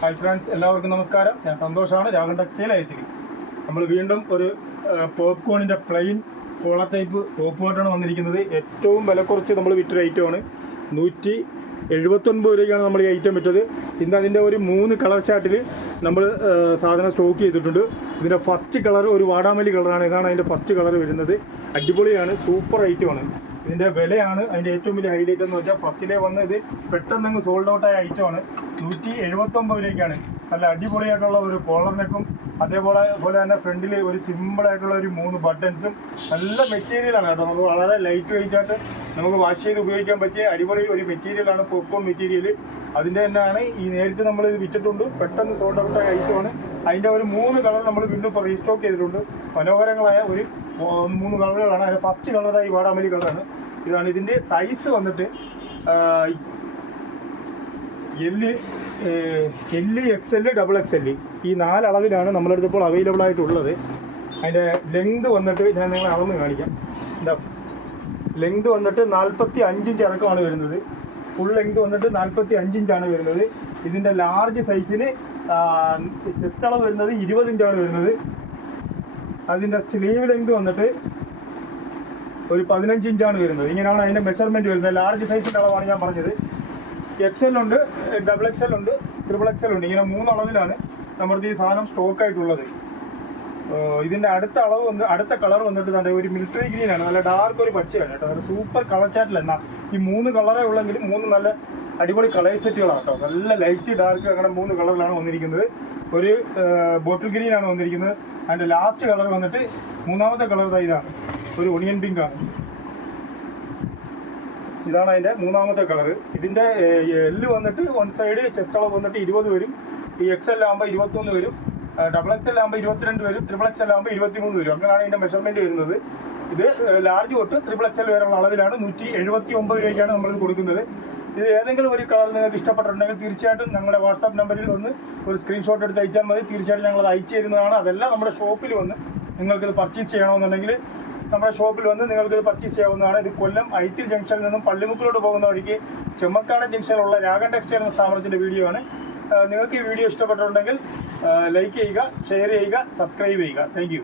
Hi friends, എല്ലാവർക്കും നമസ്കാരം. ഞാൻ സന്തോഷമാണ്, രാഗൻ ടെക്സ്റ്റൈൽ ആയിത്തിരി. നമ്മൾ വീണ്ടും ഒരു പോപ്കോണിൻ്റെ പ്ലെയിൻ കോളർ ടൈപ്പ് പോപ്കോണാണ് വന്നിരിക്കുന്നത്. ഏറ്റവും വില കുറച്ച് നമ്മൾ വിറ്റൊരു ഐറ്റമാണ്. 179 രൂപയ്ക്കാണ് നമ്മൾ ഈ ഐറ്റം വിറ്റത്. ഇന്ന് അതിൻ്റെ ഒരു 3 കളർ ചാർട്ടിൽ നമ്മൾ സാധനം സ്റ്റോക്ക് ചെയ്തിട്ടുണ്ട്. ഇതിൻ്റെ ഫസ്റ്റ് കളർ ഒരു വാടാമല്ലി കളറാണ്. ഇതാണ് അതിൻ്റെ ഫസ്റ്റ് കളർ വരുന്നത്. അടിപൊളിയാണ്, സൂപ്പർ ഐറ്റമാണ്. ഇതിൻ്റെ വിലയാണ് അതിൻ്റെ ഏറ്റവും വലിയ ഹൈലൈറ്റ് എന്ന് വെച്ചാൽ ഫസ്റ്റിലേ വന്ന് ഇത് പെട്ടെന്ന് സോൾഡ് ഔട്ടായ ഐറ്റമാണ്. 179 രൂപയ്ക്കാണ്. നല്ല അടിപൊളിയായിട്ടുള്ള ഒരു കോളർ നെക്കും അതേപോലെ തന്നെ ഫ്രണ്ടിൽ ഒരു സിമ്പിളായിട്ടുള്ള ഒരു 3 ബട്ടൺസും നല്ല മെറ്റീരിയലാണ് കേട്ടോ. നമുക്ക് വളരെ ലൈറ്റ് വെയിറ്റ് ആയിട്ട് നമുക്ക് വാഷ് ചെയ്ത് ഉപയോഗിക്കാൻ പറ്റിയ അടിപൊളി ഒരു മെറ്റീരിയലാണ് പോപ്കോൺ മെറ്റീരിയൽ. അതിൻ്റെ തന്നെയാണ് ഈ നേരത്തെ നമ്മൾ ഇത് വിറ്റിട്ടുണ്ട്. പെട്ടെന്ന് സോൾഡ് ഔട്ടായ ഐറ്റമാണ്. അതിൻ്റെ ഒരു 3 കളർ നമ്മൾ വീണ്ടും ഇപ്പോൾ റീസ്റ്റോക്ക് ചെയ്തിട്ടുണ്ട്. മനോഹരങ്ങളായ ഒരു 3 കളറുകളാണ്. അതിൻ്റെ ഫസ്റ്റ് കളർ ഈ വാടാമല്ലി കളറാണ്. ഇതാണ് ഇതിൻ്റെ സൈസ് വന്നിട്ട് എൽ XL XXL ഈ 4 അളവിലാണ് നമ്മളെടുത്തപ്പോൾ അവൈലബിൾ ആയിട്ടുള്ളത്. അതിൻ്റെ ലെങ്ത് വന്നിട്ട് ഞാൻ നിങ്ങളെ അളന്ന് കാണിക്കാം. എന്താ ലെങ്ത് വന്നിട്ട് 45 ഇഞ്ച് ഇറക്കമാണ് വരുന്നത്. ഫുൾ ലെങ്ത് വന്നിട്ട് 45 ഇഞ്ചാണ് വരുന്നത്. ഇതിൻ്റെ ലാർജ് സൈസിന് ചെസ്റ്റ് അളവ് വരുന്നത് 20 ഇഞ്ചാണ് വരുന്നത്. അതിൻ്റെ സ്ലീവ് ലെങ്ത് വന്നിട്ട് ഒരു 15 ഇഞ്ചാണ് വരുന്നത്. ഇങ്ങനെയാണ് അതിൻ്റെ മെഷർമെൻറ്റ് വരുന്നത്. ലാർജ് സൈസിൻ്റെ അളവാണ് ഞാൻ പറഞ്ഞത്. XL ഉണ്ട്, XXL ഉണ്ട്, XXL ഉണ്ട്. ഇങ്ങനെ 3 അളവിലാണ് നമ്മുടെ ഈ സാധനം സ്റ്റോക്കായിട്ടുള്ളത്. ഇതിൻ്റെ അടുത്ത കളർ വന്നിട്ട് നല്ല ഒരു മിലിറ്ററി ഗ്രീനാണ്. നല്ല ഡാർക്ക് ഒരു പച്ചയാണ് കേട്ടോ. ഒരു സൂപ്പർ കളർ ചാറ്റിൽ എന്നാൽ ഈ 3 കളറേ ഉള്ളെങ്കിലും 3 നല്ല അടിപൊളി കളർ സെറ്റുകളാണ് കേട്ടോ. നല്ല ലൈറ്റ് ഡാർക്ക് അങ്ങനെ 3 കളറിലാണ് വന്നിരിക്കുന്നത്. ഒരു ബോട്ടിൽ ഗ്രീനാണ് വന്നിരിക്കുന്നത്. അതിൻ്റെ ലാസ്റ്റ് കളർ വന്നിട്ട് 3ാമത്തെ കളർ ഇതാണ്, ഒരു ഒണിയൻ പിങ്ക് ആണ്. ഇതാണ് അതിൻ്റെ 3ാമത്തെ കളർ. ഇതിൻ്റെ എല്ല് വന്നിട്ട് വൺ സൈഡ് ചെസ്റ്റ് അളവ് വന്നിട്ട് 20 വരും. ഈ XL ആകുമ്പോൾ 21 വരും. XXL ആകുമ്പോൾ 22 വരും. XXL ആകുമ്പോൾ 23 വരും. അങ്ങനെയാണ് ഇതിൻ്റെ മെഷർമെൻറ്റ് വരുന്നത്. ഇത് ലാർജ് തൊട്ട് XXL വരെയുള്ള അളവിലാണ് 179 രൂപയ്ക്കാണ് നമ്മളിത് കൊടുക്കുന്നത്. ഇത് ഏതെങ്കിലും ഒരു കളർ നിങ്ങൾക്ക് ഇഷ്ടപ്പെട്ടിട്ടുണ്ടെങ്കിൽ തീർച്ചയായിട്ടും ഞങ്ങളുടെ വാട്സാപ്പ് നമ്പറിൽ ഒന്ന് ഒരു സ്ക്രീൻഷോട്ട് എടുത്ത് അയച്ചാൽ മതി. തീർച്ചയായിട്ടും ഞങ്ങളത് അയച്ചു തരുന്നതാണ്. അതെല്ലാം നമ്മുടെ ഷോപ്പിൽ വന്ന് നിങ്ങൾക്കിത് പർച്ചേസ് ചെയ്യണമെന്നുണ്ടെങ്കിൽ നമ്മുടെ ഷോപ്പിൽ വന്ന് നിങ്ങൾക്കിത് പർച്ചേസ് ചെയ്യാവുന്നതാണ്. ഇത് കൊല്ലം ഐത്തിൽ ജംഗ്ഷനിൽ നിന്നും പള്ളിമുക്കിലോട്ട് പോകുന്ന വഴിക്ക് ചെമ്മക്കാട് ജംഗ്ഷനിലുള്ള രാഗൻ ടെക്സ്റ്റൈൽ എന്ന സ്ഥാപനത്തിൻ്റെ വീഡിയോ ആണ്. നിങ്ങൾക്ക് ഈ വീഡിയോ ഇഷ്ടപ്പെട്ടിട്ടുണ്ടെങ്കിൽ ലൈക്ക് ചെയ്യുക, ഷെയർ ചെയ്യുക, സബ്സ്ക്രൈബ് ചെയ്യുക. Thank you.